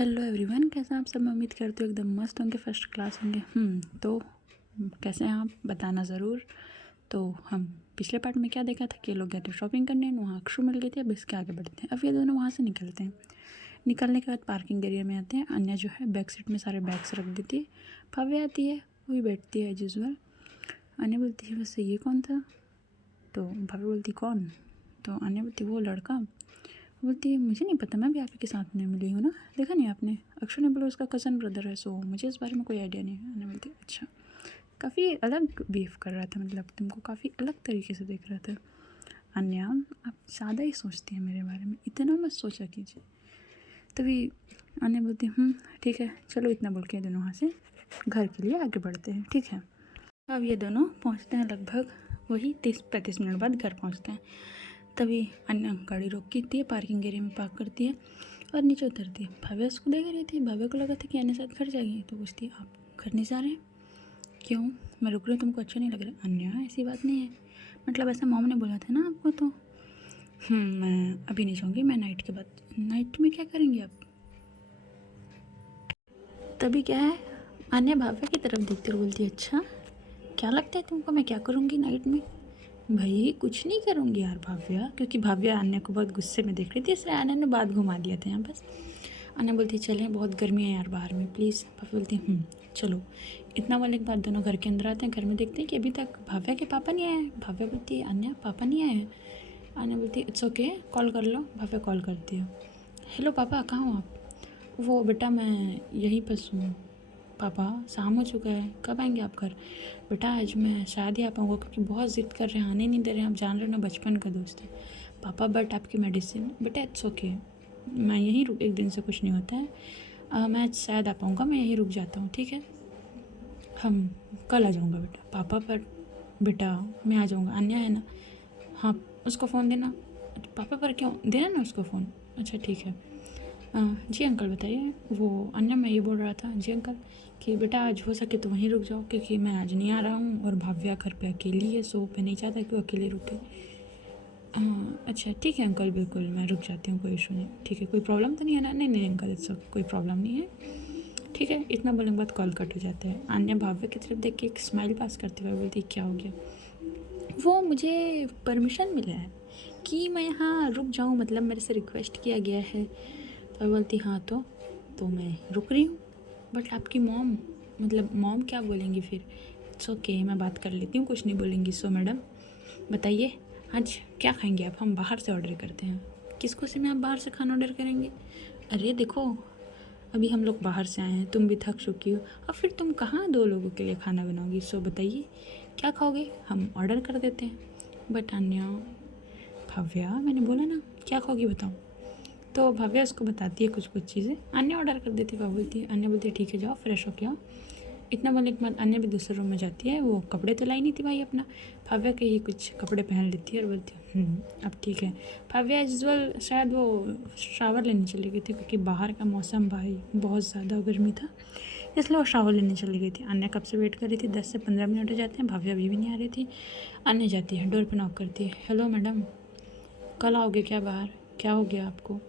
Hello everyone, कैसे हैं आप सब। मैं उम्मीद करती हूँ एकदम मस्त होंगे, फर्स्ट क्लास होंगे। तो कैसे हैं आप, बताना ज़रूर। तो हम पिछले पार्ट में क्या देखा था कि ये लोग गए थे शॉपिंग करने, वहाँ अक्षु मिल गई थी। अब इसके आगे बढ़ते हैं। अब ये दोनों वहाँ से निकलते हैं। निकलने के बाद पार्किंग एरिया में आते हैं। अन्या जो है बैक सीट में सारे बैग्स रख देती है। भव्य आती है, वही बैठती है एज यूजुअल। अन्या बोलती है वैसे ये कौन था, तो भव्य बोलती कौन, तो अन्या बोलती वो लड़का। बोलती है मुझे नहीं पता, मैं भी आप ही के साथ में मिली हूँ ना, देखा नहीं आपने। अक्षु ने बोला उसका कज़न ब्रदर है, सो मुझे इस बारे में कोई आइडिया नहीं है। मैंने बोलती अच्छा, काफ़ी अलग बिहेव कर रहा था, मतलब तुमको काफ़ी अलग तरीके से देख रहा था। अन्या आप ज़्यादा ही सोचती हैं मेरे बारे में, इतना मत सोचा कीजिए। तभी अन्या बोलती ठीक है चलो, इतना बोल के दोनों वहाँ से घर के लिए आगे बढ़ते हैं। ठीक है, अब ये दोनों पहुँचते हैं लगभग वही 30-35 मिनट बाद घर पहुँचते हैं। तभी अन्य गाड़ी रोकती है, पार्किंग एरिया में पार्क करती है और नीचे उतरती है। भव्य उसको देख रही थी। भव्य को लगा था कि अन्य साथ घर जाएगी, तो पूछती है आप घर नहीं जा रहे हैं, क्यों, मैं रुक रही हूँ, तुमको अच्छा नहीं लग रहा। अन्य ऐसी बात नहीं है, मतलब ऐसा मॉम ने बोला था ना आपको, तो मैं अभी नहीं जाऊँगी, मैं नाइट के बाद। नाइट में क्या करेंगे आप। तभी क्या है, अन्य भव्य की तरफ देखती और बोलती है अच्छा क्या लगता है तुमको मैं क्या करूँगी नाइट में। भाई कुछ नहीं करूँगी यार भव्या, क्योंकि भव्या अन्य को बहुत गुस्से में देख रही थी, इसलिए अन्य ने बात घुमा दिया था यहाँ बस। अन्य बोलती चलें, बहुत गर्मी है यार बाहर में, प्लीज़। भव्या बोलती चलो। इतना बोलने के बाद दोनों घर के अंदर आते हैं। घर में देखते हैं कि अभी तक भव्या के पापा नहीं आए हैं। भव्या बोलती है अन्य पापा नहीं आए हैं। अन्य बोलती है इट्स ओके, कॉल कर लो। भव्या कॉल करती है, हेलो पापा कहाँ हो आप। वो बेटा मैं यहीं पर हूँ पापा, शाम हो चुका है, कब आएंगे आप घर। बेटा आज मैं शायद ही आ पाऊँगा, क्योंकि बहुत ज़िद कर रहे हैं, आने नहीं दे रहे हैं, आप जान रहे हो ना बचपन का दोस्त है। पापा बट आपकी मेडिसिन। बेटा इट्स ओके, मैं यहीं रुक, एक दिन से कुछ नहीं होता है। मैं आज शायद आ पाऊँगा, मैं यहीं रुक जाता हूँ, ठीक है, हम कल आ जाऊँगा बेटा। पापा पर बेटा मैं आ जाऊँगा, अन्य है ना, हाँ उसको फ़ोन देना। पापा पर क्यों, देना ना उसको फ़ोन। अच्छा ठीक है। जी अंकल बताइए। वो अन्य मैं ये बोल रहा था जी अंकल कि बेटा आज हो सके तो वहीं रुक जाओ, क्योंकि मैं आज नहीं आ रहा हूँ और भाव्या घर पे अकेली है, सो मैं नहीं चाहता कि वो अकेले रुके। अच्छा ठीक है अंकल, बिल्कुल मैं रुक जाती हूँ, कोई इशू नहीं। ठीक है, कोई प्रॉब्लम तो नहीं है ना। नहीं नहीं अंकल इट्स ओके, कोई प्रॉब्लम नहीं है। ठीक है, इतना बोलने के बाद कॉल कट हो जाता है। अन्य भाव्या की तरफ देख के एक स्माइल पास करते हुए बोलती क्या हो गया। वो मुझे परमिशन मिला है कि मैं यहाँ रुक जाऊँ, मतलब मेरे से रिक्वेस्ट किया गया है। तो बोलती हाँ तो मैं रुक रही हूँ, बट आपकी मॉम, मतलब मॉम क्या बोलेंगी फिर। इट्स ओके, मैं बात कर लेती हूँ, कुछ नहीं बोलेंगी। सो मैडम बताइए आज क्या खाएंगे आप, हम बाहर से ऑर्डर करते हैं। किस खुशी में आप बाहर से खाना ऑर्डर करेंगे। अरे देखो अभी हम लोग बाहर से आए हैं, तुम भी थक चुकी हो, और फिर तुम कहाँ 2 लोगों के लिए खाना बनाओगी। सो बताइए क्या खाओगे, हम ऑर्डर कर देते हैं। बट अन्या भव्या मैंने बोला ना क्या खाओगी बताओ। तो भव्या उसको बताती है कुछ कुछ चीज़ें, अन्य ऑर्डर कर देती है। बोलती है अन्य बोलती है ठीक है जाओ फ्रेश हो के आओ। इतना बोलने के बाद अन्य भी दूसरे रूम में जाती है। वो कपड़े तो लाई नहीं थी भाई अपना, भव्या के ही कुछ कपड़े पहन लेती है और बोलती है अब ठीक है। भव्या एज यूजुअल शायद वो शावर लेने चली गई थी, क्योंकि बाहर का मौसम भाई बहुत ज़्यादा गर्मी था, इसलिए वो शावर लेने चली गई थी। अन्य कब से वेट कर रही थी, 10 से 15 मिनट हो जाते हैं, भव्या अभी भी नहीं आ रही थी। अन्य जाती है, डोर पर नॉक करती है, हेलो मैडम कल आओगे क्या बाहर, क्या हो गया आपको।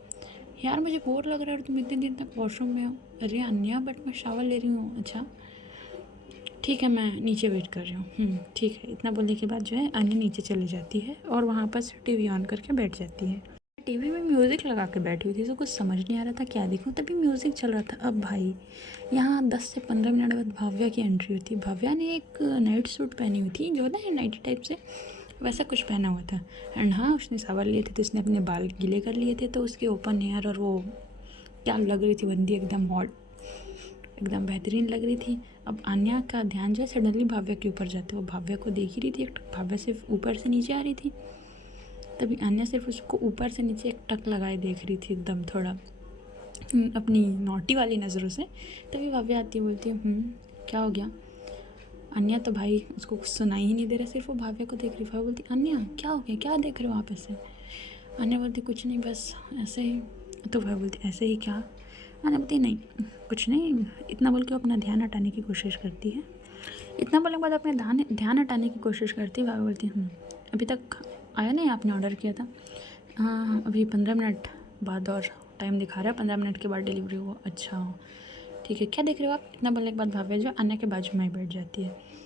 यार मुझे बोर लग रहा है और तुम इतने दिन तक वॉशरूम में हो। अरे अन्या बट मैं शावर ले रही हूँ। अच्छा ठीक है, मैं नीचे वेट कर रही हूँ। ठीक है, इतना बोलने के बाद जो है अन्य नीचे चली जाती है और वहाँ पर टीवी ऑन करके बैठ जाती है। टीवी में म्यूज़िक लगा के बैठी हुई थी, तो कुछ समझ नहीं आ रहा था क्या देखूँ, तभी म्यूज़िक चल रहा था। अब भाई यहाँ 10 से 15 मिनट बाद भव्या की एंट्री हुई थी। भव्या ने एक नाइट सूट पहनी हुई थी, जो ना नाइटी टाइप से वैसा कुछ पहना हुआ था। एंड हाँ उसने सावर लिए थे, तो उसने अपने बाल गीले कर लिए थे, तो उसके ओपन हेयर और वो क्या लग रही थी बंदी, एकदम हॉट, एकदम बेहतरीन लग रही थी। अब अन्या का ध्यान जो है सडनली भाव्या के ऊपर जाते, वो भाव्या को देख ही रही थी, एक भाव्या सिर्फ ऊपर से नीचे आ रही थी। तभी अन्या सिर्फ उसको ऊपर से नीचे एक टक लगाए देख रही थी, एकदम थोड़ा अपनी नोटी वाली नज़रों से। तभी भाव्या आती है, बोलती है क्या हो गया। अन्या तो भाई उसको कुछ सुनाई ही नहीं दे रहा, सिर्फ वो भाव्या को देख रही। भाव्या बोलती अन्या क्या हो गया, क्या देख रहे हो आप ऐसे। अन्या बोलती कुछ नहीं बस ऐसे ही। तो भाई बोलती ऐसे ही क्या। अन्या बोलती नहीं कुछ नहीं। इतना बोल के वो अपना ध्यान हटाने की कोशिश करती है। इतना बोलने के बाद अपने ध्यान हटाने की कोशिश करती है। भाभी बोलती अभी तक आया नहीं, आपने ऑर्डर किया था। हाँ अभी 15 मिनट बाद और टाइम दिखा रहा है 15 मिनट के बाद डिलीवरी हुआ। अच्छा ठीक है, क्या देख रहे हो आप? इतना बोलने के बाद भाव्या जो अन्य के बाजू में ही बैठ जाती है।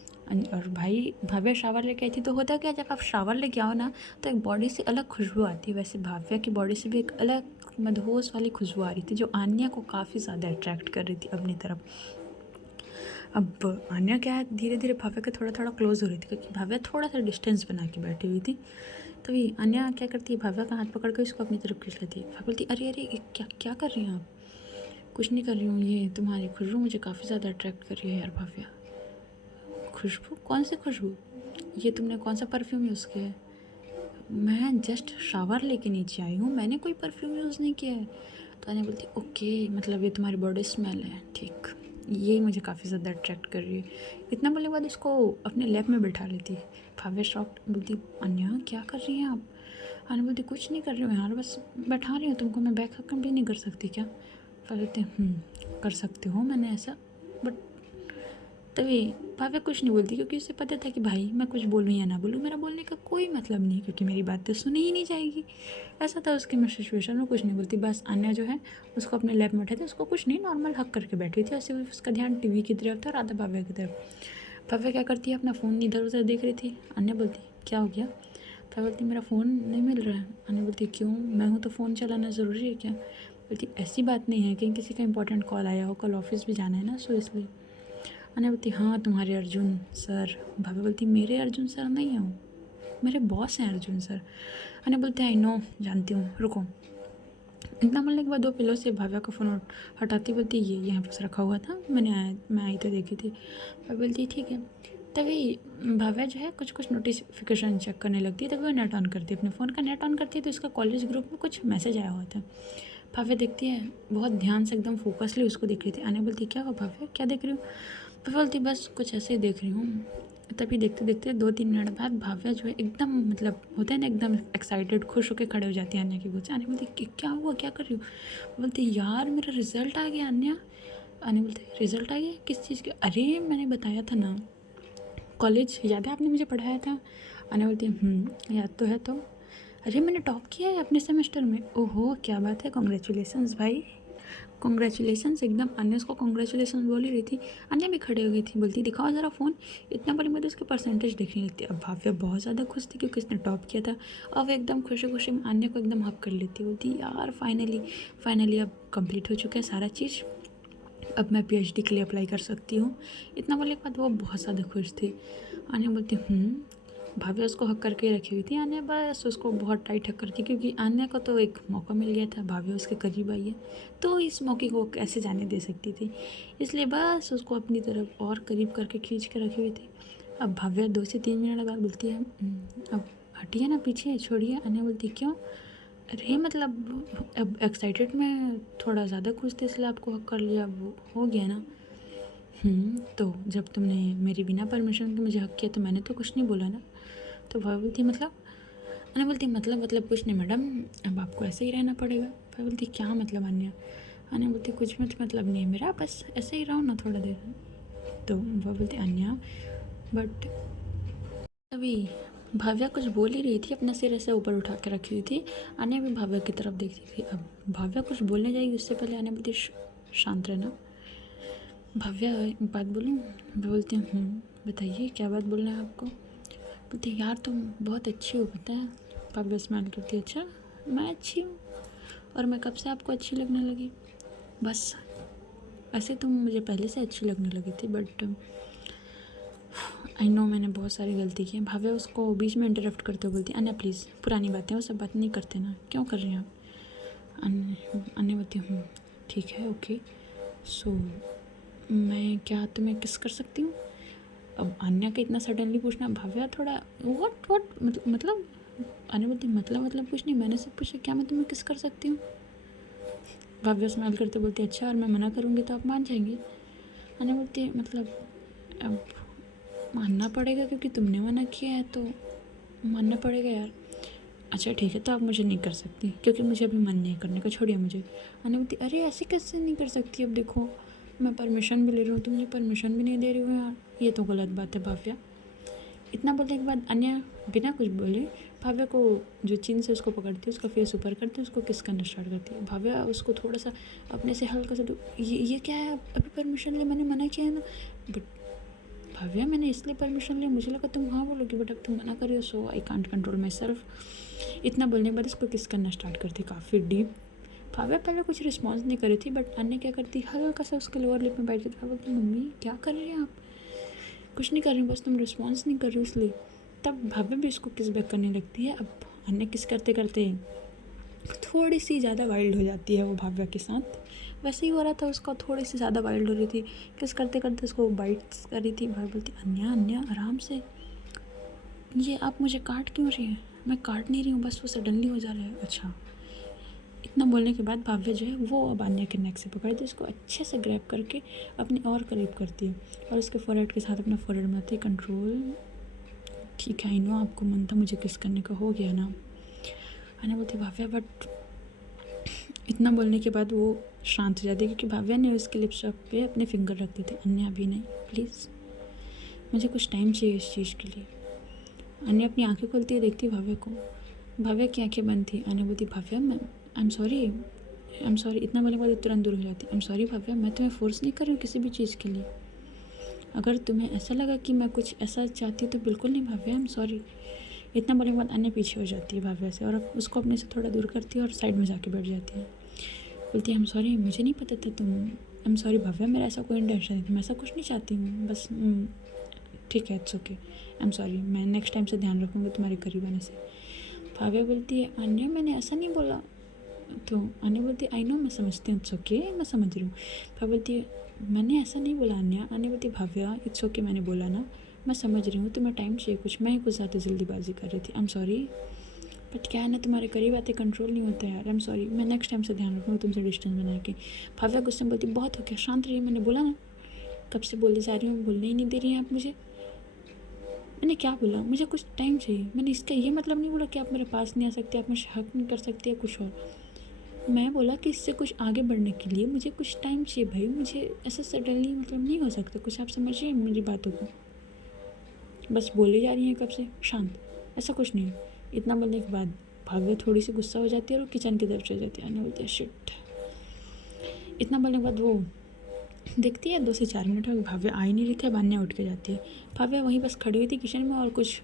और भाई भाव्या शावर लेके आई थी, तो होता क्या, जब आप शावर लेके आओ ना तो एक बॉडी से अलग खुशबू आती है। वैसे भाव्या की बॉडी से भी एक अलग मदहोश वाली खुशबू आ रही थी, जो आन्या को काफ़ी ज़्यादा अट्रैक्ट कर रही थी अपनी तरफ। अब आन्या क्या है, धीरे धीरे भाव्या के थोड़ा थोड़ा क्लोज हो रही थी, क्योंकि भाव्या थोड़ा सा डिस्टेंस बना के बैठी हुई थी। तभी आन्या क्या करती है, भाव्या का हाथ पकड़ के उसको अपनी तरफ खींच लेती है। भाव्या बोलती अरे अरे ये क्या क्या कर रही हैं आप? कुछ नहीं कर रही हूँ, ये तुम्हारी खुशबू मुझे काफ़ी ज़्यादा अट्रैक्ट कर रही है यार भाव्या। खुशबू? कौन सी खुशबू? ये तुमने कौन सा परफ्यूम यूज़ किया है? मैं जस्ट शावर लेके नीचे आई हूँ, मैंने कोई परफ्यूम यूज़ नहीं किया है। तो आने बोलती ओके, मतलब ये तुम्हारी बॉडी स्मेल है, ठीक, यही मुझे काफ़ी ज़्यादा अट्रैक्ट कर रही है। इतना बोलने के बाद उसको अपने लैब में बैठा लेती है। भाव्या शॉक्ड बोलती अन्या क्या कर रही हैं आप? आने बोलती कुछ नहीं कर रही हूँ यार, बस बैठा रही हूँ तुमको, मैं बैक हक भी नहीं कर सकती क्या? बोलते कर सकते हो, मैंने ऐसा, बट तभी भाव्या कुछ नहीं बोलती, क्योंकि उसे पता था कि भाई मैं कुछ बोलूँ या ना बोलूँ, मेरा बोलने का कोई मतलब नहीं, क्योंकि मेरी बात तो सुनी ही नहीं जाएगी। ऐसा था उसके में सिचुएशन में, कुछ नहीं बोलती। बस अन्या जो है उसको अपने लैब में बैठे थे, उसको कुछ नहीं, नॉर्मल हक करके बैठी थी, ऐसे उसका ध्यान टीवी की तरफ था, राधा भाव्या की तरफ। भाव्या क्या करती है, अपना फ़ोन इधर उधर देख रही थी। अन्या बोलती क्या हो गया? भाव्या बोलती मेरा फ़ोन नहीं मिल रहा है। अन्या बोलती क्यों, मैं हूँ तो फ़ोन चलाना ज़रूरी है क्या? बोलती ऐसी बात नहीं है, कहीं किसी का इंपॉर्टेंट कॉल आया हो, कल ऑफिस भी जाना है ना, सो इसलिए। अन्या बोलती हाँ तुम्हारे अर्जुन सर। भाभी बोलती मेरे अर्जुन सर नहीं हो, मेरे बॉस हैं अर्जुन सर। अन्या बोलते आई नो, जानती हूँ, रुको। इतना बोलने के बाद दो पिलो से भाव्या का फ़ोन हटाती बोलती ये यहाँ पास रखा हुआ था, मैं आई तो देखी थी। भाभी बोलती ठीक है। तभी भाव्या जो है कुछ कुछ नोटिफिकेशन चेक करने लगती है। तभी वो नेट ऑन करती है, अपने फ़ोन का नेट ऑन करती है, तो उसका कॉलेज ग्रुप में कुछ मैसेज आया हुआ था। भाव्या देखती है, बहुत ध्यान से एकदम फोकसली उसको देख रही थी। अन्या बोलती क्या हुआ भाव्या, क्या देख रही हूँ? भाव्या बोलती बस कुछ ऐसे ही देख रही हूँ। तभी देखते देखते 2-3 मिनट बाद भाव्या जो है एकदम, मतलब होता है ना, एकदम एक्साइटेड, खुश होकर खड़े हो जाती है अन्या की गोद से। अन्या बोलती क्या हुआ, क्या कर रही हो? बोलती यार मेरा रिजल्ट आ गया अन्या। अन्या बोलती रिजल्ट आ गया, किस चीज़ का? अरे मैंने बताया था ना, कॉलेज याद है, आपने मुझे पढ़ाया था। अन्या बोलती याद तो है। तो अरे मैंने टॉप किया है अपने सेमेस्टर में। ओहो क्या बात है, कॉन्ग्रेचुलेसन्स भाई, कॉन्ग्रेचुलेसन्स। एकदम अन्य उसको कॉन्ग्रेचुलेसन बोल ही रही थी। अन्य भी खड़ी हो गई थी, बोलती दिखाओ ज़रा फ़ोन। इतना बड़ी मुझे उसके परसेंटेज देखने लगती। अब भाव्या बहुत ज़्यादा खुश थी, क्योंकि उसने टॉप किया था। अब एकदम खुशी खुशी में अन्य को एकदम हक कर लेती, बोलती यार फाइनली अब कंप्लीट हो चुका है सारा चीज़, अब मैं पीएचडी के लिए अप्लाई कर सकती हूँ। इतना बोलने के बाद वो बहुत ज़्यादा खुश थी। अन्य बोलती भाव्या उसको हक करके रखी हुई थी। अन्य बस उसको बहुत टाइट हक करती, क्योंकि अन्य को तो एक मौका मिल गया था, भाव्या उसके करीब आई है, तो इस मौके को कैसे जाने दे सकती थी, इसलिए बस उसको अपनी तरफ और करीब करके खींच के रखी हुई थी। अब भाव्या 2 से 3 मिनट बाद बोलती है अब हटिए ना पीछे, छोड़िए। अन्य बोलती क्यों? अरे मतलब अब एक्साइटेड में थोड़ा ज़्यादा खुश थे, इसलिए आपको हक कर लिया, अब हो गया ना। तो जब तुमने मेरी बिना परमिशन के मुझे हक किया, तो मैंने तो कुछ नहीं बोला ना। तो भाई बोलती मतलब? अन्या बोलती मतलब कुछ नहीं मैडम, अब आपको ऐसे ही रहना पड़ेगा। भाई बोलती क्या मतलब अन्या? अन्या बोलती कुछ मतलब नहीं है मेरा, बस ऐसे ही रहो ना थोड़ा देर। तो भाई बोलती अन्या बट, तभी भाव्या कुछ बोल ही रही थी, अपना सिर ऐसे ऊपर उठा के रखी हुई थी। अन्या भी भाव्या की तरफ देख रही थी। अब भाव्या कुछ बोलने जाएगी उससे पहले अन्या बोलती शांत रहना। भाव्या बात बोलूँ? बोलती बताइए क्या बात बोलना है आपको? बोलती यार तुम बहुत अच्छी हो पता है। भाव्या स्माइल करती अच्छा मैं अच्छी हूँ, और मैं कब से आपको अच्छी लगने लगी? बस ऐसे तुम मुझे पहले से अच्छी लगने लगी थी, बट आई नो मैंने बहुत सारी गलती की है। भाव्या उसको बीच में इंटरप्ट करते हुए बोलती अन्या प्लीज़, पुरानी बातें वो सब बात नहीं करते ना, क्यों कर रही हैं आप? अन्या बोलती ठीक है ओके, सो मैं क्या तुम्हें किस कर सकती हूँ? अब अन्या का इतना सडनली पूछना, भाव्या थोड़ा व्हाट मतलब अन्या बोलती मतलब कुछ नहीं, मैंने सब पूछा, क्या मैं तुम्हें किस कर सकती हूँ? भाव्या स्माइल करते बोलती अच्छा, और मैं मना करूँगी तो आप मान जाएंगे? अन्या बोलती मतलब अब मानना पड़ेगा, क्योंकि तुमने मना किया है तो मानना पड़ेगा यार। अच्छा ठीक है, तो आप मुझे नहीं कर सकती, क्योंकि मुझे अभी मन नहीं करने का, छोड़िए मुझे। अन्या बोलती अरे ऐसे कैसे नहीं कर सकती, अब देखो मैं परमिशन भी ले रही हूँ, तुम मुझे परमिशन भी नहीं दे रही हो यार, ये तो गलत बात है भाव्या। इतना बोलने के बाद अन्या बिना कुछ बोले भाव्या को जो चिन से उसको पकड़ती है, उसका फेस ऊपर करती है, उसको किस करना स्टार्ट करती है। भाव्या उसको थोड़ा सा अपने से हल्का सा ये क्या है, अभी परमिशन ले, मैंने मना किया है ना। बट भाव्या मैंने इसलिए परमिशन लिया, मुझे लगा तुम हाँ बोलोगी, बट अब तुम मना कर रही हो, so I can't control myself. इतना बोलने के बाद इसको किस करना स्टार्ट करती काफ़ी डीप। भाव्या पहले कुछ रिस्पॉन्स नहीं कर रही थी, बट अन्य क्या करती, हल्का सा उसके लोअर लिप में बैठ जाती। भाव्या बोलती मम्मी क्या कर रही हैं आप? कुछ नहीं कर रही, बस तुम रिस्पॉन्स नहीं कर रही इसलिए। तब भाव्या भी इसको किस बैक करने लगती है। अब अन्य किस करते करते थोड़ी सी ज़्यादा वाइल्ड हो जाती है वो भाव्या के साथ। वैसे ही हो रहा था उसका, थोड़ी सी ज़्यादा वाइल्ड हो रही थी। किस करते करते उसको बाइट्स कर रही थी। भाभी बोलती अन्या अन्या आराम से, ये आप मुझे काट क्यों रही हैं? मैं काट नहीं रही हूँ, बस वो सडनली हो जा रहा है। अच्छा, इतना बोलने के बाद भाव्या जो है वो अब अन्या के नेक से पकड़ती है, उसको अच्छे से ग्रैब करके अपनी और करीब करती है और उसके फोरहेड के साथ अपना फोरहेड बनाती है। कंट्रोल, ठीक है आई नो आपको मन था मुझे किस करने का, हो गया ना। अन्या बोलती भाव्या बट, इतना बोलने के बाद वो शांत हो जाती है क्योंकि भाव्या ने उसके लिप्स पे अपने फिंगर रख दिए थे। अन्या अभी नहीं, प्लीज़ मुझे कुछ टाइम चाहिए इस चीज़ के लिए। अन्या अपनी आंखें खोलती है, देखती भाव्या को। भाव्या की आंखें बंद थी। अन्या बोलती भाव्या मैं I am sorry, I am sorry. इतना बोलने के बाद तुरंत दूर हो जाती। आई एम सॉरी भाव्या, मैं तुम्हें फोर्स नहीं कर रही हूँ किसी भी चीज़ के लिए। अगर तुम्हें ऐसा लगा कि मैं कुछ ऐसा चाहती तो बिल्कुल नहीं भाव्या, आई एम सॉरी। इतना बोलने के बाद अन्य पीछे हो जाती है भाव्या से और उसको अपने से थोड़ा दूर करती है और साइड में जाके बैठ जाती है। बोलती है आई एम सॉरी, मुझे नहीं पता था तुम, आई एम सॉरी भाव्या, मेरा ऐसा कोई इंटेंशन नहीं था, मैं ऐसा कुछ नहीं चाहती हूँ, बस ठीक है it's okay, I am sorry, मैं नेक्स्ट टाइम से ध्यान रखूँगी तुम्हारे करीब आने से। भाव्या बोलती है अन्या मैंने ऐसा नहीं बोला। तो अन्या बोलती है आई नो मैं समझती हूँ, इट्स ओके मैं समझ रही हूँ। भाव्या बोलती है मैंने ऐसा नहीं बोला अन्या। अन्या बोलती है भाव्या इट्स ओके मैंने बोला ना, मैं समझ रही हूँ तुम्हें टाइम चाहिए कुछ, मैं ही कुछ ज़्यादा जल्दीबाजी कर रही थी, आई एम सॉरी। बट क्या है ना तुम्हारे करीब आते कंट्रोल नहीं होता यार, आई एम सॉरी, मैं नेक्स्ट टाइम से ध्यान रखूँगी तुमसे डिस्टेंस बना के। भाव्या गुस्से में बोलती बहुत हो गया, शांत रहिए, मैंने बोला ना, कब से बोले जा रही हूँ, बोलने ही नहीं दे रही हैं आप मुझे। मैंने क्या बोला, मुझे कुछ टाइम चाहिए, मैंने इसका ये मतलब नहीं बोला कि आप मेरे पास नहीं आ सकते, आप मुझे हक नहीं कर सकते या कुछ और। मैं बोला कि इससे कुछ आगे बढ़ने के लिए मुझे कुछ टाइम चाहिए भाई, मुझे ऐसे सडनली मतलब नहीं हो सकता कुछ, आप समझिए मेरी बातों को। बस बोली जा रही हैं कब से, शांत, ऐसा कुछ नहीं। इतना बोलने के बाद भाव्या थोड़ी सी गुस्सा हो जाती है और किचन की तरफ चल जाती है। अन्य बोलती है शिट। इतना बोलने के बाद वो देखती है 2 से 4 मिनट में भाव्या आ ही नहीं रही थी। अब अन्य उठ के जाती है। भाव्या वहीं बस खड़ी हुई थी किचन में और कुछ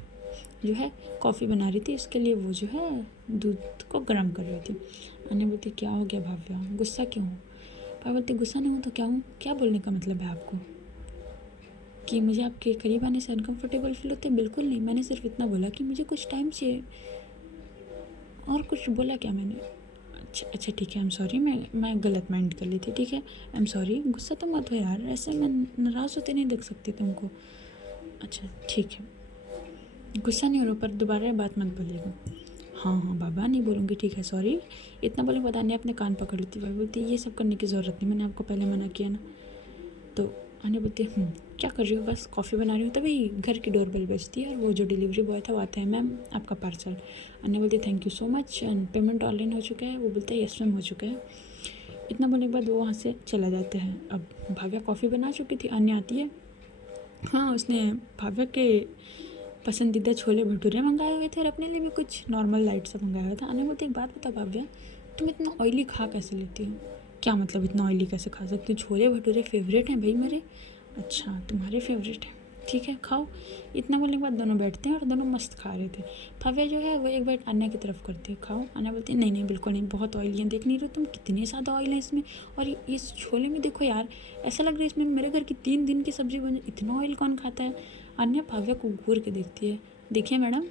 जो है कॉफ़ी बना रही थी, इसके लिए वो जो है दूध को गर्म कर रही थी। अन्य बोलती क्या हो गया भाव्या, गुस्सा क्यों हो? भाव्या बोलती गुस्सा नहीं हूँ तो क्या हूँ, क्या बोलने का मतलब है आपको, कि मुझे आपके करीब आने से अनकंफर्टेबल फील होते? बिल्कुल नहीं, मैंने सिर्फ इतना बोला कि मुझे कुछ टाइम चाहिए, और कुछ बोला क्या मैंने? अच्छा अच्छा ठीक है, आई एम सॉरी, मैं गलत माइंड कर ली थी, ठीक है आई एम सॉरी। गुस्सा तो मत हो यार, ऐसे मैं नाराज़ होते नहीं देख सकती तुमको। अच्छा ठीक है, गुस्सा नहीं हो रहा, पर दोबारा बात मत बोलिएगा। हाँ हाँ बाबा नहीं बोलूँगी, ठीक है सॉरी। इतना बोले पता नहीं अपने कान पकड़ लेती। भाई बोलती ये सब करने की ज़रूरत नहीं, मैंने आपको पहले मना किया ना। तो अन्य बोलती क्या कर रही हो? बस कॉफ़ी बना रही हूँ। तभी घर की डोरबेल बजती है और वो जो डिलीवरी बॉय था वो आता है, मैम आपका पार्सल। अन्य बोलती है thank you so much, and payment online हो चुका है? वो बोलता है यस मैम हो चुका है। इतना बोलने के बाद वो वहाँ से चला जाता है। अब भाव्या कॉफ़ी बना चुकी थी, अन्य आती है। हाँ उसने भाव्या के पसंदीदा छोले भटूरे मंगाए हुए थे और अपने लिए भी कुछ नॉर्मल लाइट सा मंगाया हुआ था। अन्य बोलती एक बात बता भाव्या, तुम इतना ऑयली खा कैसे लेती हो? क्या मतलब इतना ऑयली कैसे खा सकती हो? छोले भटूरे फेवरेट हैं भाई मेरे। अच्छा तुम्हारे फेवरेट है, ठीक है खाओ। इतना बोलने के बाद दोनों बैठते हैं और दोनों मस्त खा रहे थे। भाव्या जो है वो एक बाइट अन्या की तरफ करती है, खाओ। अन्या बोलती है नहीं नहीं बिल्कुल नहीं, बहुत ऑयली है, देख नहीं रहे हो तुम कितने ज़्यादा ऑयल है इसमें, और इस छोले में देखो यार, ऐसा लग रहा है इसमें मेरे घर की 3 दिन की सब्ज़ी बन, इतना ऑयल कौन खाता है? अन्या भाव्या को घूर के देखती है, देखिए मैडम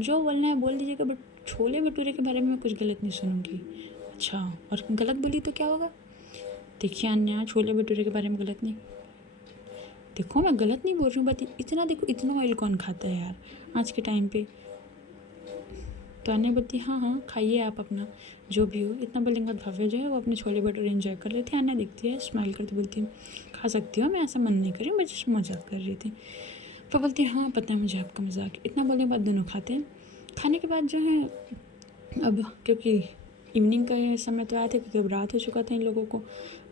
जो बोलना है बोल दीजिएगा, बट छोले भटूरे के बारे में मैं कुछ गलत नहीं सुनूंगी। अच्छा और गलत बोली तो क्या होगा? देखिए अन्या छोले भटूरे के बारे में गलत नहीं, देखो मैं गलत नहीं बोल रही हूँ, बात इतना देखो, इतना ऑयल कौन खाता है यार आज के टाइम पे? तो अन्य बोलती हाँ हाँ खाइए आप अपना जो भी हो। इतना बोलने के बाद भाव्या जो है वो अपने छोले भटूरे एंजॉय कर रही थी। अन्य देखती है स्माइल करती बोलती है खा सकती हो, मैं ऐसा मन नहीं कर रही, मैं जस्ट मजाक कर रही थी। तो बोलती है हाँ पता है मुझे आपका मजाक। इतना बोलने के बाद दोनों खाते हैं। खाने के बाद जो है अब क्योंकि इवनिंग का समय तो आया था, क्योंकि अब रात हो चुका था इन लोगों को।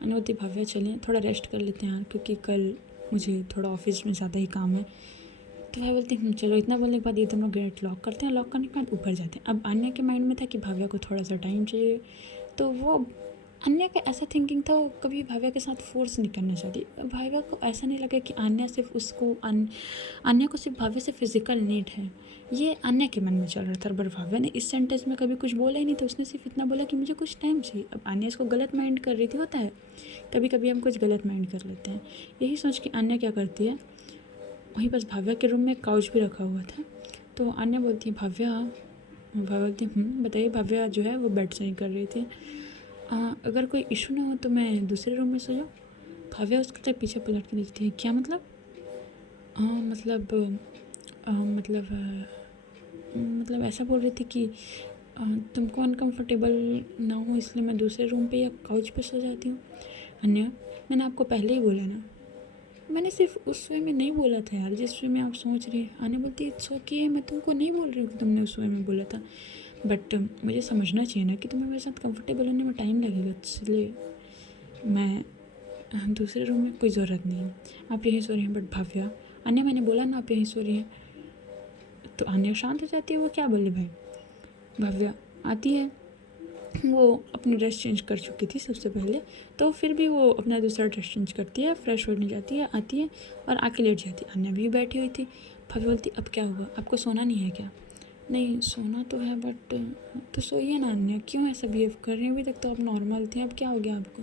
अन्य बोलती भाव्या चलें थोड़ा रेस्ट कर लेते हैं यार, क्योंकि कल मुझे थोड़ा ऑफिस में ज़्यादा ही काम है। तो भाई बोलती चलो इतना बोलने के बाद ये दोनों गेट लॉक करते हैं, लॉक करने के बाद ऊपर जाते हैं। अब अन्य के माइंड में था कि भाव्या को थोड़ा सा टाइम चाहिए, तो वो अन्य का ऐसा थिंकिंग था, वो कभी भाव्या के साथ फोर्स नहीं करना चाहती। भाव्या को ऐसा नहीं लगा कि अन्य सिर्फ उसको अन्य को सिर्फ भाव्या से फिजिकल नीड है, ये अन्य के मन में चल रहा था। पर भाव्या ने इस सेंटेंस में कभी कुछ बोला ही नहीं था, उसने सिर्फ इतना बोला कि मुझे कुछ टाइम चाहिए। अब अन्य इसको गलत माइंड कर रही थी, होता है कभी कभी हम कुछ गलत माइंड कर लेते हैं। यही सोच के अन्य क्या करती है, वहीं पास भाव्या के रूम में काउच भी रखा हुआ था, तो अन्य बोलती है भाव्या बोलती बताइए। भाव्या जो है वो बेड से नहीं कर रही थी। अगर कोई इशू ना हो तो मैं दूसरे रूम में सो जाऊँ। भाव्या उसके तरफ पीछे पलट के देखती है, क्या मतलब? मतलब ऐसा बोल रही थी कि तुमको अनकंफर्टेबल ना हो इसलिए मैं दूसरे रूम पे या काउच पे सो जाती हूँ। अन्य, मैंने आपको पहले ही बोला ना, मैंने सिर्फ उस वे में नहीं बोला था यार जिस वे में आप सोच रही हैं। अन्य बोलती है इट्स ओके, मैं तुमको नहीं बोल रही हूँ कि तुमने उस वे में बोला था, बट मुझे समझना चाहिए ना कि तुम्हें मेरे साथ कंफर्टेबल होने में टाइम लगेगा, इसलिए मैं दूसरे रूम में कोई ज़रूरत नहीं है, आप यहीं सो रही हैं। बट भाव्या, अन्य मैंने बोला ना आप यहीं सो रही हैं। तो अन्य शांत हो जाती है, वो क्या बोले भाई। भाव्या आती है, वो अपनी ड्रेस चेंज कर चुकी थी सबसे पहले, तो फिर भी वो अपना दूसरा ड्रेस चेंज करती है, फ्रेश होने जाती है, आती है और आके लेट जाती है। अन्य भी बैठी हुई थी। भाभी बोलती अब क्या हुआ, आपको सोना नहीं है क्या? नहीं सोना तो है, बट तो सोइए ना अन्य, क्यों ऐसा बिहेव कर रही हैं? अभी तक तो आप नॉर्मल थी, अब क्या हो गया आपको?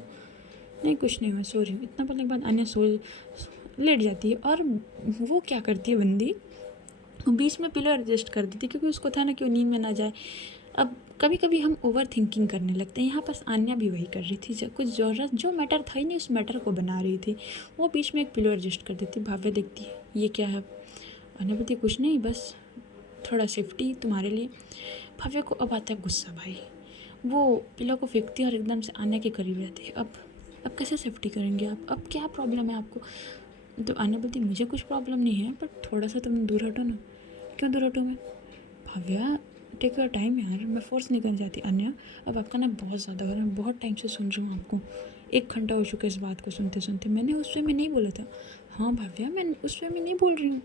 नहीं कुछ नहीं हुआ, सो रही हूँ। इतना बोलने के बाद अन्य सो लेट जाती है। और वो क्या करती है बंदी, वो बीच में पिलो एडजस्ट कर दी थी, क्योंकि उसको था ना कि वो नींद में ना जाए। अब कभी कभी हम ओवर थिंकिंग करने लगते हैं, यहाँ पास आन्या भी वही कर रही थी, जब कुछ ज़रूरत जो मैटर था ही नहीं उस मैटर को बना रही थी, वो बीच में एक पिलो एडजस्ट कर देती। भाव्या देखती है ये क्या है, आन्या बोलती कुछ नहीं, बस थोड़ा सेफ्टी तुम्हारे लिए। भाव्या को अब आता है गुस्सा भाई, वो पिलो को फेंकती है और एकदम से आन्या के करीब रहती है। अब कैसे सेफ्टी करेंगे आप, अब क्या प्रॉब्लम है आपको? तो आन्या बोलती मुझे कुछ प्रॉब्लम नहीं है, बट थोड़ा सा तुम दूर हटो ना। क्यों दूर हटूँ मैं? भाव्या टेक योर टाइम यार, मैं फोर्स नहीं करना चाहती। अन्य, अब आपका ना बहुत ज़्यादा हो रहा है, मैं बहुत टाइम से सुन रही हूँ आपको, 1 घंटा हो चुका है इस बात को सुनते सुनते। मैंने उस वे में नहीं बोला था। हाँ भाव्या, मैं उस वे में नहीं बोल रही हूँ।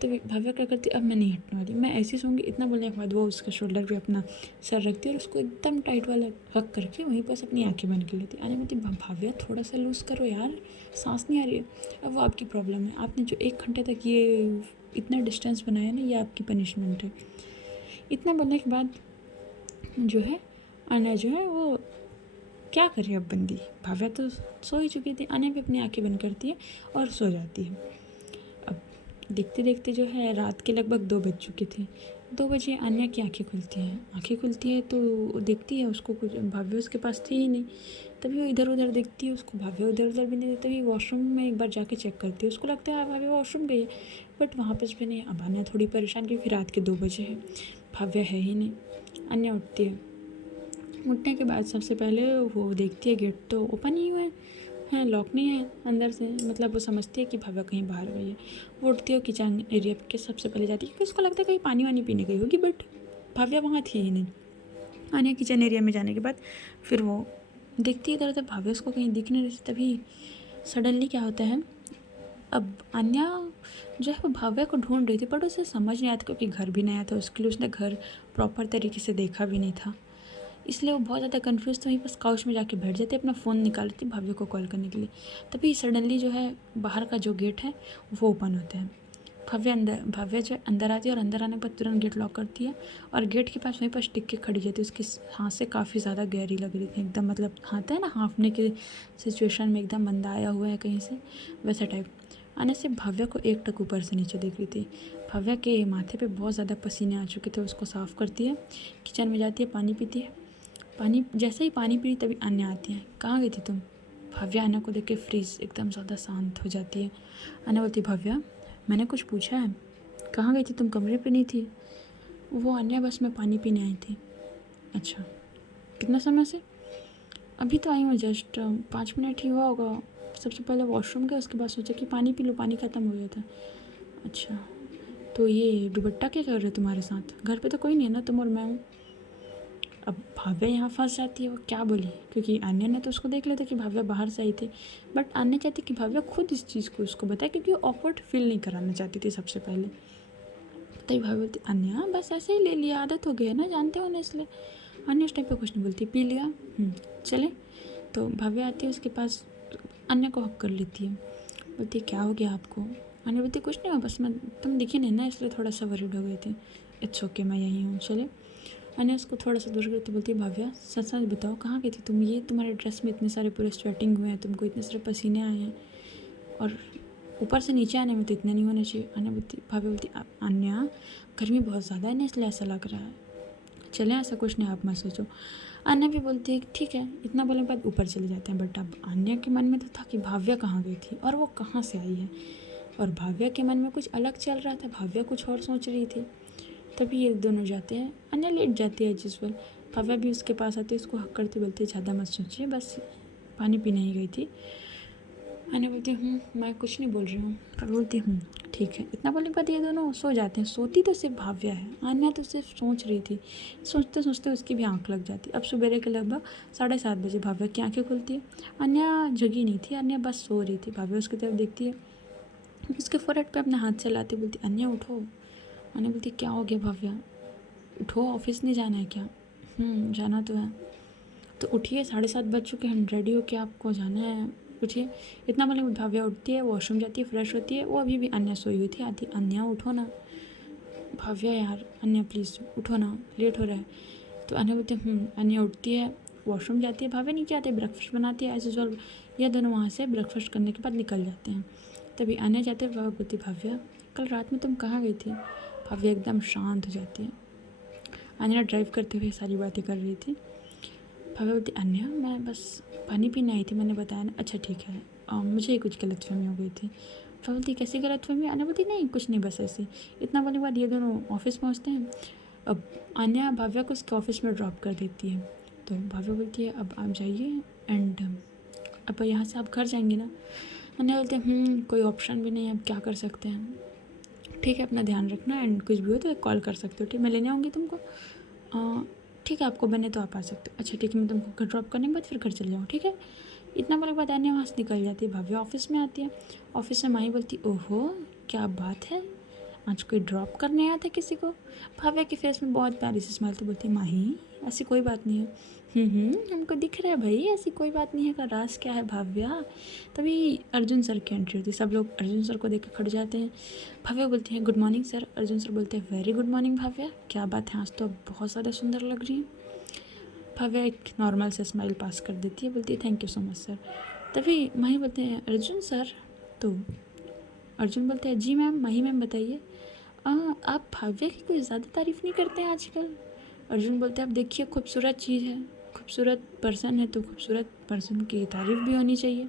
तो भाव्या क्या करती, अब मैं नहीं हटने वाली, मैं ऐसी सोऊंगी। इतना बोलने के बाद वो उसका शोल्डर पे अपना सर रखती है और उसको एकदम टाइट वाला हक करके वहीं पर अपनी आंखें बंद कर लेती। आने बोलती भाव्या थोड़ा सा लूज़ करो यार, सांस नहीं आ रही है। अब वो आपकी प्रॉब्लम है, आपने जो 1 घंटे तक ये इतना डिस्टेंस बनाया ना, ये आपकी पनिशमेंट है। इतना बोलने के बाद जो है आना जो है वो क्या करे अब बंदी। भाव्या तो सो ही चुकी थी, आने भी अपनी आंखें बंद करती है और सो जाती है। अब देखते देखते जो है रात के लगभग 2 बज चुके थे। 2 बजे आन्या की आंखें खुलती है तो वो देखती है उसको, कुछ भाव्या उसके पास थी ही नहीं। तभी वो इधर उधर देखती है, उसको भाव्या उधर उधर भी नहीं देखती। तभी वॉशरूम में एक बार जाके चेक करती है, उसको लगता है भाव्या वॉशरूम गई है, बट वहाँ पर भी नहीं। अब आन्या थोड़ी परेशान, क्योंकि रात के 2 बजे है, भाव्या है ही नहीं। अन्य उठती है, उठने के बाद सबसे पहले वो देखती है गेट तो ओपन ही हुआ है, लॉक नहीं है अंदर से, मतलब वो समझती है कि भाव्या कहीं बाहर गई है। वो उठती है किचन एरिया के सबसे पहले जाती है, क्योंकि उसको लगता है कहीं पानी वानी पीने गई होगी, बट भाव्या वहाँ थी ही नहीं। अन्य किचन एरिया में जाने के बाद फिर वो देखती है इधर उधर, भाव्या उसको कहीं दिख नहीं रही। तभी सडनली क्या होता है, अब अन्या जो है वो भाव्या को ढूंढ रही थी, बट उसे समझ नहीं आता, क्योंकि घर भी नया था उसके लिए, उसने घर प्रॉपर तरीके से देखा भी नहीं था, इसलिए वो बहुत ज़्यादा कंफ्यूज थी। वहीं बस काउच में जाके बैठ जाती, अपना फ़ोन निकालती भाव्या को कॉल करने के लिए। तभी सडनली जो है बाहर का जो गेट है वो ओपन होता है। भाव्या जो है अंदर आती है, और अंदर आने के बाद तुरंत गेट लॉक करती है और गेट के पास वहीं पर टिक के खड़ी जाती है। उसकी हाथ से काफ़ी ज़्यादा गहरी लग रही थी एकदम, मतलब हाथ है ना हाँफने के सिचुएशन में, एकदम बंदा आया हुआ है कहीं से, वैसा टाइप। आने से भाव्या को एक टक ऊपर से नीचे देख रही थी। भाव्या के माथे पे बहुत ज़्यादा पसीने आ चुके थे, उसको साफ़ करती है, किचन में जाती है, पानी पीती है। पानी जैसे ही पानी पी तभी अन्य आती है, कहाँ गई थी तुम? भाव्या अन्य को देख के फ्रीज एकदम ज़्यादा शांत हो जाती है। अन्य बोलती भाव्या मैंने कुछ पूछा है, कहाँ गई थी तुम, कमरे पे नहीं थी? वो अन्य बस मैं पानी पीने आई थी। अच्छा, कितना समय से? अभी तो आई हूँ, जस्ट 5 मिनट ही हुआ होगा। सबसे पहले वॉशरूम गया, उसके बाद सोचा कि पानी पी लो, पानी ख़त्म हो गया था। अच्छा, तो ये दुपट्टा क्या कर रहे हो तुम्हारे साथ? घर पे तो कोई नहीं है ना, तुम और मैं हूँ। अब भाव्या यहाँ फंस जाती है, वो क्या बोली, क्योंकि अन्य ने तो उसको देख लिया था कि भाव्या बाहर से आई थी, बट अन्य चाहती कि भाव्या खुद इस चीज़ को उसको बताए, क्योंकि वो ऑकवर्ड फील नहीं कराना चाहती थी सबसे पहले। तभी भाभी बोलती अन्य बस ऐसे ही ले लिया, आदत हो गई है ना, जानते हो ना इसलिए। अन्य उस टाइम पे कुछ नहीं बोलती, पी लिया, चले। तो भाव्या आती है उसके पास, अन्य को हक कर लेती है, बोलती क्या हो गया आपको। अन्य बोलती कुछ नहीं हुआ, बस मैं तुम दिखी नहीं ना इसलिए थोड़ा सा वरीड हो गए थे। इट्स ओके, मैं यहीं हूँ, चले। अन्य उसको थोड़ा सा दूर करती बोलती भाव्या सच सच बताओ कहाँ गई थी तुम, ये तुम्हारे ड्रेस में इतने सारे पूरे स्वेटिंग हुए हैं, तुमको इतने सारे पसीने आए हैं, और ऊपर से नीचे आने में तो इतने नहीं होने चाहिए। अन्य बोलती भाभी बोलती अन्य गर्मी बहुत ज़्यादा है ना इसलिए ऐसा लग रहा है, चलें ऐसा कुछ नहीं, आप मत सोचो। अन्य भी बोलती है ठीक है, इतना बोलने के बाद ऊपर चले जाते हैं। बट अब अन्य के मन में तो था कि भाव्या कहाँ गई थी और वो कहाँ से आई है, और भाव्या के मन में कुछ अलग चल रहा था, भाव्या कुछ और सोच रही थी। तभी ये दोनों जाते हैं, अन्य लेट जाती है जिसवल, भाव्या भी उसके पास आती है, उसको हक करती बोलती है ज़्यादा मत सोचिए, बस पानी पीने ही गई थी। अन्य बोलती मैं कुछ नहीं बोल रही हूँ। भाव्या बोलती ठीक है। इतना बोलने के बाद ये दोनों सो जाते हैं। सोती तो सिर्फ भाव्या है, अन्य तो सिर्फ सोच रही थी। सोचते सोचते उसकी भी आँख लग जाती। अब सुबह के लगभग 7:30 बजे भाव्या की आँखें खुलती है। अन्य जगी नहीं थी, अन्य बस सो रही थी। भाव्या उसकी तरफ देखती है, उसके फोरहेड पे अपना हाथ चलाती बोलती अन्य उठो। अन्य बोलती क्या हो गया भाव्या, उठो, ऑफिस नहीं जाना है क्या। जाना तो है। तो उठिए, 7:30 बज चुके हैं, रेडी हो के आपको जाना है, उठिए। इतना बोले भाव्या उठती है, वॉशरूम जाती है, फ्रेश होती है। वो अभी भी अन्य सोई हुई थी आधी। अन्य उठो ना। भाव्या यार, अन्य प्लीज़ उठो ना, लेट हो रहा है। तो अन्य बोलते अन्य उठती है, वॉशरूम जाती है। भाव्या नीचे आती है, ब्रेकफास्ट बनाती है एज यूजल। यह दोनों वहाँ से ब्रेकफास्ट करने के बाद निकल जाते हैं। तभी अन्य जाते हैं, भाव्या बोलती भाव्या कल रात में तुम कहाँ गई थी। भाव्या एकदम शांत हो जाती है। अन्य ड्राइव करते हुए सारी बातें कर रही थी। भाभी बोलती अन्य मैं बस पानी पीने आई थी, मैंने बताया ना। अच्छा ठीक है, मुझे कुछ गलतफहमी हो गई थी। भाभी बोलती कैसी गलतफहमी। अन्य बोलती नहीं कुछ नहीं, बस ऐसी। इतना बोलने के बाद ये दोनों ऑफिस पहुंचते हैं। अब अन्य भाव्या को उसके ऑफिस में ड्रॉप कर देती है। तो भाव्या बोलती है अब आप जाइए, एंड अब यहाँ से आप घर जाएंगे ना। अन्य बोलते हैं कोई ऑप्शन भी नहीं है, अब क्या कर सकते हैं। ठीक है, अपना ध्यान रखना, एंड कुछ भी हो तो कॉल कर सकते हो, ठीक, मैं लेने आऊँगी तुमको। ठीक है, आपको बने तो आप आ सकते हो। अच्छा ठीक है, मैं तुमको घर ड्रॉप करने के बाद फिर घर चले जाऊँ, ठीक है। इतना बोलने के बाद अन्य वहाँ से निकल जाती है। भाव्या ऑफिस में आती है। ऑफिस में माही बोलती ओहो क्या बात है, आज कोई ड्रॉप करने आया था किसी को। भाव्या के फेस में बहुत प्यारी सी स्माइल थी। बोलती माही ऐसी कोई बात नहीं है। हमको दिख रहा है भाई, ऐसी कोई बात नहीं है का राज क्या है भाव्या। तभी अर्जुन सर की एंट्री होती है। सब लोग अर्जुन सर को देख के खड़ जाते हैं। भाव्या बोलती है good morning sir. Arjun sir बोलते हैं वेरी गुड मॉर्निंग भाव्या, क्या बात है, आज तो बहुत ज़्यादा सुंदर लग रही है। भाव्या एक नॉर्मल से स्माइल पास कर देती है, बोलती है thank you so much sir. तभी माही बोलते हैं अर्जुन सर। तो अर्जुन बोलते हैं जी मैम। माही मैम बताइए, आप भाव्या की कोई ज़्यादा तारीफ़ नहीं करते हैं आजकल। अर्जुन बोलते हैं अब देखिए खूबसूरत चीज़ है, खूबसूरत पर्सन है, तो खूबसूरत पर्सन की तारीफ़ भी होनी चाहिए,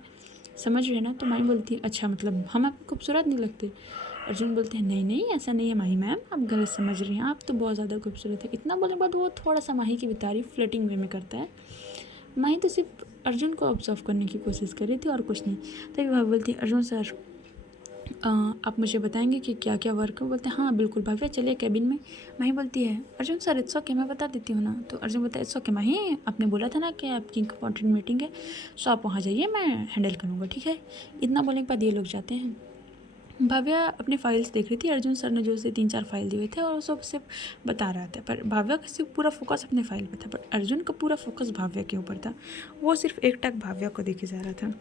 समझ रहे ना। तो माही बोलती है अच्छा मतलब हम आपको खूबसूरत नहीं लगते। अर्जुन बोलते हैं नहीं नहीं ऐसा नहीं है माही मैम, आप गलत समझ रही हैं, आप तो बहुत ज़्यादा खूबसूरत है। इतना बोलने के बाद वो थोड़ा सा माही की भी तारीफ़ फ्लर्टिंग वे में करता है। माही तो सिर्फ अर्जुन को ऑब्जर्व करने की कोशिश कर रही थी और कुछ नहीं। तभी वह बोलती है अर्जुन सर आप मुझे बताएंगे कि क्या क्या वर्क है। बोलते हैं हाँ बिल्कुल भाव्या चलिए कैबिन में। माही बोलती है अर्जुन सर इट्स ओके मैं बता देती हूँ ना। तो अर्जुन बोलता है इट्स ओके माही, आपने बोला था ना कि आपकी इंपॉर्टेंट मीटिंग है, सो आप वहाँ जाइए, मैं हैंडल करूँगा, ठीक है। इतना बोलने के बाद ये लोग जाते हैं। भाव्या अपने फाइल्स देख रही थी। अर्जुन सर ने जो उसे 3-4 फाइल दिए थे और वो सब सिर्फ बता रहा था, पर भाव्या का सिर्फ पूरा फोकस अपने फाइल पे था, पर अर्जुन का पूरा फोकस भाव्या के ऊपर था। वो सिर्फ एक टक भाव्या को देखे जा रहा था।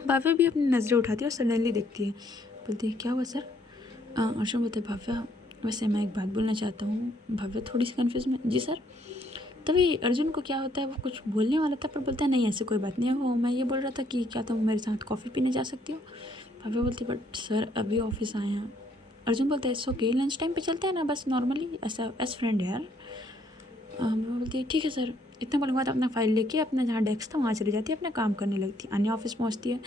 भाव्या भी अपनी नज़रें उठाती है और सडनली देखती है, बोलती है क्या हुआ सर। अर्जुन बोलते भाव्या वैसे मैं एक बात बोलना चाहता हूँ। भाव्या थोड़ी सी कन्फ्यूज में जी सर। तभी अर्जुन को क्या होता है, वो कुछ बोलने वाला था पर बोलता है नहीं ऐसे कोई बात नहीं है, वो मैं ये बोल रहा था कि क्या तुम मेरे साथ कॉफ़ी पीने जा सकती हो। भाव्या बोलती बट सर अभी ऑफिस आए हैं। अर्जुन बोलता है इट्स ओके, लंच टाइम पे चलते हैं ना, बस नॉर्मली ऐसा एज फ्रेंड यार। मैं बोलती है ठीक है सर। इतना बोलने के बाद अपना फाइल लेके अपना जहाँ डेस्क था वहाँ चली जाती है, अपना काम करने लगती है। अन्य ऑफिस पहुँचती है।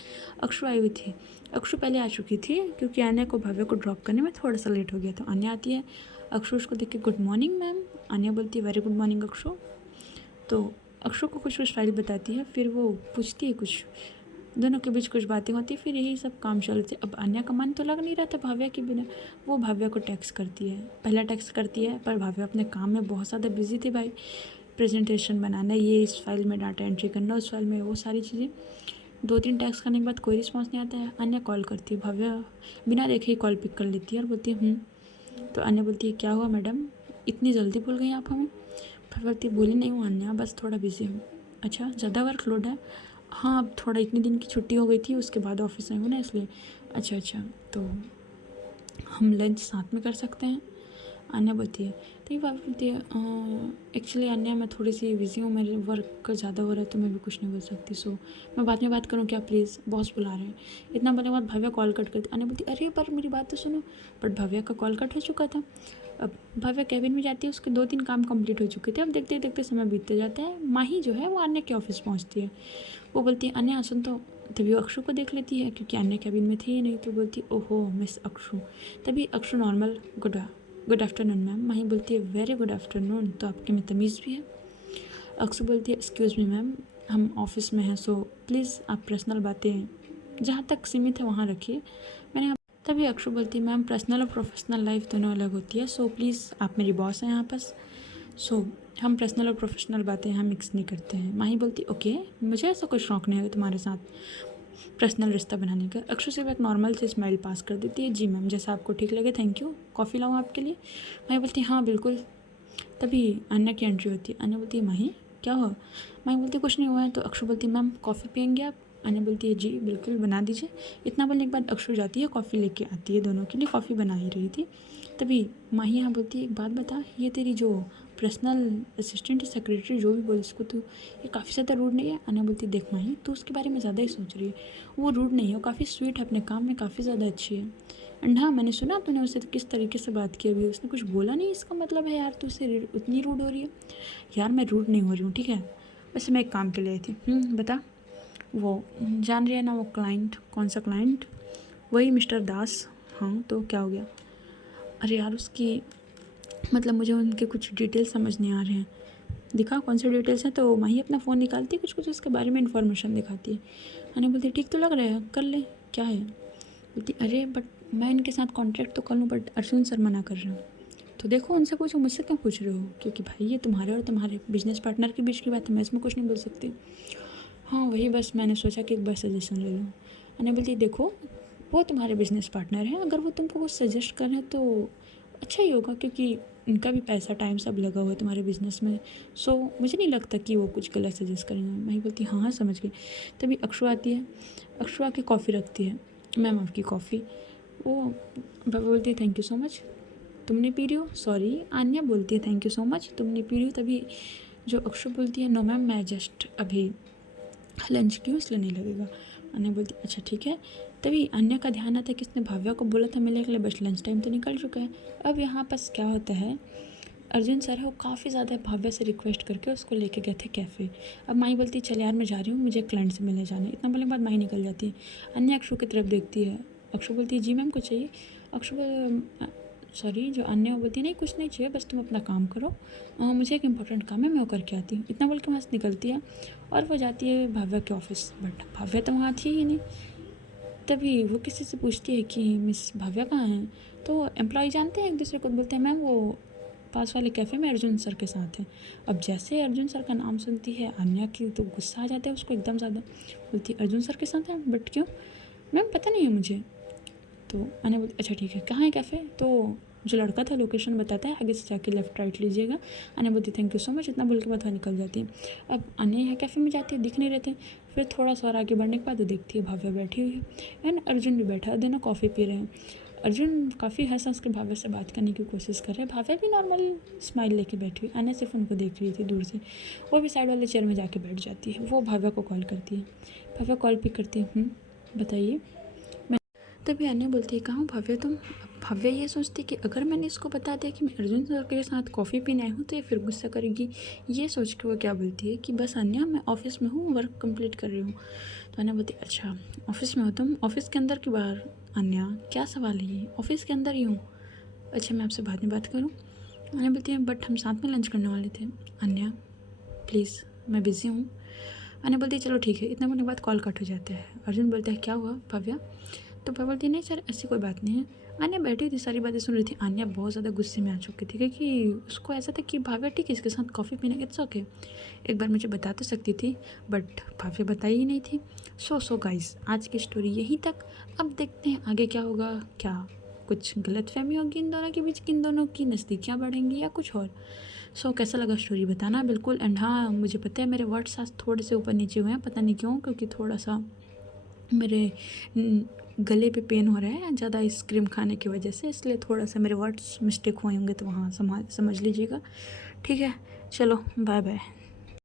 अक्षु आई हुई थी। अक्षु पहले आ चुकी थी क्योंकि अन्य को भाव्या को ड्रॉप करने में थोड़ा सा लेट हो गया था। अन्य आती है। अक्षु उसको देख के गुड मॉर्निंग मैम। अन्य बोलती है वेरी गुड मॉर्निंग अक्षु। तो अक्षु को कुछ कुछ फाइल बताती है, फिर वो पूछती है कुछ, दोनों के बीच कुछ बातें होती, फिर यही सब काम चलते। अब अन्य का मन तो लग नहीं रहा था भाव्या के बिना। वो भाव्या को टेक्स्ट करती है, पहला टेक्स्ट करती है, पर भाव्या अपने काम में बहुत ज़्यादा बिजी थी भाई। प्रेजेंटेशन बनाना, ये इस फाइल में डाटा एंट्री करना, उस फाइल में वो सारी चीज़ें। 2-3 टैक्स करने के बाद कोई रिस्पॉन्स नहीं आता है। अन्य कॉल करती है, भव्या बिना देखे ही कॉल पिक कर लेती है और बोलती है तो अन्य बोलती है क्या हुआ मैडम, इतनी जल्दी भूल गई आप हमें? भव्या बोलती है भूली नहीं हूँ अन्या, बस थोड़ा बिजी हूँ। अच्छा, ज़्यादा वर्कलोड है? हाँ, अब थोड़ा इतने दिन की छुट्टी हो गई थी, उसके बाद ऑफिस आई हूँ ना इसलिए। अच्छा अच्छा, तो हम लंच साथ में कर सकते हैं? अन्या बोलती है। तो ये बात बोलती है एक्चुअली अन्या मैं थोड़ी सी बिज़ी हूँ, मेरे वर्क का ज़्यादा हो रहा है तो मैं भी कुछ नहीं बोल सकती, सो मैं बाद में बात करूँ क्या प्लीज़, बॉस बुला रहे हैं। इतना बोलने के बाद भव्या कॉल कट करती। अन्या बोलती अरे पर मेरी बात तो सुनो। बट भव्या का कॉल कट हो चुका था। अब भव्या कैबिन में जाती है, उसके 2-3 काम कंप्लीट हो चुके थे। अब देखते देखते समय बीतते जाता है। माही जो है वो अन्या के ऑफिस पहुँचती है। वो बोलती है अन्या सुन, तो तभी वो अक्षु को देख लेती है क्योंकि अन्य कैबिन में थी ही नहीं, तो बोलती ओहो मिस अक्षु। तभी Akshu normal good afternoon ma'am. Mahi बोलती है वेरी गुड आफ्टरनून, तो आपके में तमीज़ भी है? अक्षु बोलती है एक्सक्यूज़ मी मैम, हम ऑफिस में हैं, सो प्लीज़ आप पर्सनल बातें जहाँ तक सीमित है वहाँ रखिए। तभी अक्षु बोलती है मैम पर्सनल और प्रोफेशनल लाइफ दोनों अलग होती है, सो प्लीज़ आप मेरी बॉस हैं यहाँ पास, सो हम पर्सनल और प्रोफेशनल बातें यहाँ मिक्स नहीं करते हैं। माही बोलती ओके, मुझे ऐसा कोई शौक नहीं है तुम्हारे साथ पर्सनल रिश्ता बनाने का। अक्षु सिर्फ एक नॉर्मल से स्माइल पास कर देती है, जी मैम जैसा आपको ठीक लगे, थैंक यू, कॉफ़ी लाऊँ आपके लिए? माही बोलती है हाँ बिल्कुल। तभी अन्या की एंट्री होती है। अन्या बोलती है माही क्या हुआ? माही बोलती है कुछ नहीं हुआ है। तो अक्षु बोलती है मैम कॉफ़ी पियेंगे आप? अन्या बोलती है जी बिल्कुल, बना दीजिए। इतना बोलने के बाद अक्षु जाती है, कॉफ़ी लेके आती है, दोनों के लिए कॉफ़ी बना ही रही थी। तभी माही यहाँ बोलती है एक बात बता, ये तेरी जो पर्सनल असिस्टेंट सेक्रेटरी जो भी बोल इसको, तू ये काफ़ी ज़्यादा रूड नहीं है? अन्या बोलती है देख माही तू उसके बारे में ज़्यादा ही सोच रही है, वो रूड नहीं है, वो काफ़ी स्वीट है, अपने काम में काफ़ी ज़्यादा अच्छी है। एंड हाँ मैंने सुना तूने उससे तो किस तरीके से बात की अभी, उसने कुछ बोला नहीं, इसका मतलब है यार तू उससे उतनी रूड हो रही है? यार मैं रूड नहीं हो रही हूँ ठीक है, वैसे मैं एक काम के लिए आई थी। बता। वो जान रही है ना वो क्लाइंट, कौन सा क्लाइंट? वही मिस्टर दास। हाँ तो क्या हो गया? अरे यार उसकी मतलब मुझे उनके कुछ डिटेल्स समझ नहीं आ रहे हैं। दिखा कौन से डिटेल्स हैं? तो माही अपना फ़ोन निकालती कुछ कुछ उसके बारे में इन्फॉर्मेशन दिखाती है। अने बोलती ठीक तो लग रहा है, कर ले, क्या है? बोलती अरे बट मैं इनके साथ कॉन्ट्रैक्ट तो कर लूँ, बट अर्जुन सर मना कर रहे हो। तो देखो उनसे पूछो, मुझसे क्यों पूछ रहे हो? क्योंकि भाई ये तुम्हारे और तुम्हारे बिजनेस पार्टनर के बीच की बात है, मैं इसमें कुछ नहीं बोल सकती। हाँ वही बस मैंने सोचा कि एक बार सजेशन ले लूँ। अने बोलती देखो वो तुम्हारे बिजनेस पार्टनर हैं, अगर वो तुमको कुछ सजेस्ट करें तो अच्छा ही होगा, क्योंकि उनका भी पैसा टाइम सब लगा हुआ है तुम्हारे बिजनेस में, सो मुझे नहीं लगता कि वो कुछ गलत सजेस्ट करेंगे। मैं बोलती हाँ हाँ समझ गई। तभी अक्षु आती है। अक्षु आके कॉफ़ी रखती है। मैम आपकी कॉफ़ी। वो बाबा बोलती है थैंक यू सो मच, तुमने पी रही हो? सॉरी आन्या बोलती है थैंक यू सो मच, तुमने पी रही हो? तभी जो अक्षु बोलती है नो मैम मैं जस्ट अभी लंच की हूँ इसलिए नहीं लगेगा। अन्या बोलती अच्छा ठीक है। तभी अन्या का ध्यान आता है कि इसने भाव्या को बोला था मिलने के लिए, बस लंच टाइम तो निकल चुका है। अब यहाँ पास क्या होता है, अर्जुन सर है वो काफ़ी ज़्यादा भाव्या से रिक्वेस्ट करके उसको लेके गए थे कैफ़े। अब माही बोलती है चल यार मैं जा रही हूँ, मुझे क्लाइंट से मिलने जाना है। इतना बोलने के बाद माही निकल जाती है। अन्या अक्षु की तरफ देखती है। अक्षु बोलती है जी मैम कुछ चाहिए? अक्षु सॉरी जो अन्य बोलती है नहीं कुछ नहीं चाहिए, बस तुम अपना काम करो, मुझे एक इम्पोर्टेंट काम है, मैं वो करके आती हूँ। इतना बोल के वहाँ से निकलती है और वो जाती है भाव्या के ऑफिस, बट भाव्या तो वहाँ थी ही नहीं। तभी वो किसी से पूछती है कि मिस भाव्या कहाँ हैं? तो एम्प्लॉय जानते हैं एक दूसरे को, बोलते हैं मैम वो पास वाले कैफ़े में अर्जुन सर के साथ है। अब जैसे अर्जुन सर का नाम सुनती है अन्या की तो गुस्सा आ जाता है उसको एकदम ज़्यादा। बोलती है अर्जुन सर के साथ है, बट क्यों? मैम पता नहीं है मुझे। तो अन्या बोलती अच्छा ठीक है, कहाँ है कैफ़े? तो जो लड़का था लोकेशन बताता है, आगे से जाके लेफ्ट राइट लीजिएगा। अन्या बोलती थैंक यू सो मच, इतना बोल के बाद वहाँ निकल जाती है। अब अन्या यहाँ कैफ़े में जाती है, दिख नहीं रहते। फिर थोड़ा सा और आगे बढ़ने के बाद वो देखती है भाव्या बैठी हुई है एंड अर्जुन भी बैठा है, दोनों कॉफ़ी पी रहे हैं। अर्जुन काफ़ी हंस हंस के भाव्या से बात करने की कोशिश कर रहे हैं, भाव्या भी नॉर्मल स्माइल लेके बैठी हुई, अन्या सिर्फ उनको देख रही थी दूर से। वो भी साइड वाले चेयर में जाके बैठ जाती है। वो भाव्या को कॉल करती है। भाव्या कॉल पिक करती है, बताइए। तभी अन्य बोलती है कहाँ भव्य तुम? भव्य ये सोचती कि अगर मैंने इसको बता दिया कि मैं अर्जुन सर के साथ कॉफ़ी पीने आई हूँ तो ये फिर गुस्सा करेगी। ये सोच के वो क्या बोलती है कि बस अन्या मैं ऑफिस में हूँ, वर्क कंप्लीट कर रही हूँ। तो अन्या बोलती अच्छा ऑफिस में हो तुम, ऑफिस के अंदर की बाहर? अन्या क्या सवाल है ये, ऑफिस के अंदर ही हूँ। अच्छा मैं आपसे बाद में बात करूँ? अन्या बोलती है बट हम साथ में लंच करने वाले थे। अन्या प्लीज़ मैं बिज़ी हूँ। अन्या बोलती है चलो ठीक है। इतना बोलने के बाद कॉल कट हो जाता है। अर्जुन बोलता है क्या हुआ भव्या? तो भव्या बोलती है नहीं सर ऐसी कोई बात नहीं है। आन्या बैठी थी, सारी बातें सुन रही थी। आन्या बहुत ज़्यादा गुस्से में आ चुकी थी क्योंकि उसको ऐसा था कि भाव्या ठीक है इसके साथ कॉफ़ी पीने, इट्स ओके, एक बार मुझे बता तो सकती थी, बट भाव्या बताई ही नहीं थी। सो गाइस, आज की स्टोरी यहीं तक। अब देखते हैं आगे क्या होगा, क्या कुछ गलतफहमी होगी इन दोनों के बीच, किन दोनों की नज़दीकियाँ बढ़ेंगी या कुछ और। कैसा लगा स्टोरी बताना बिल्कुल। एंड हाँ, मुझे पता है मेरे वर्ड्स आज थोड़े से ऊपर नीचे हुए हैं, पता नहीं क्यों, क्योंकि थोड़ा सा मेरे गले पे पेन हो रहा है ज़्यादा आइसक्रीम खाने की वजह से, इसलिए थोड़ा सा मेरे वर्ड्स मिस्टेक हुए होंगे, तो वहाँ समझ लीजिएगा। ठीक है, चलो बाय बाय।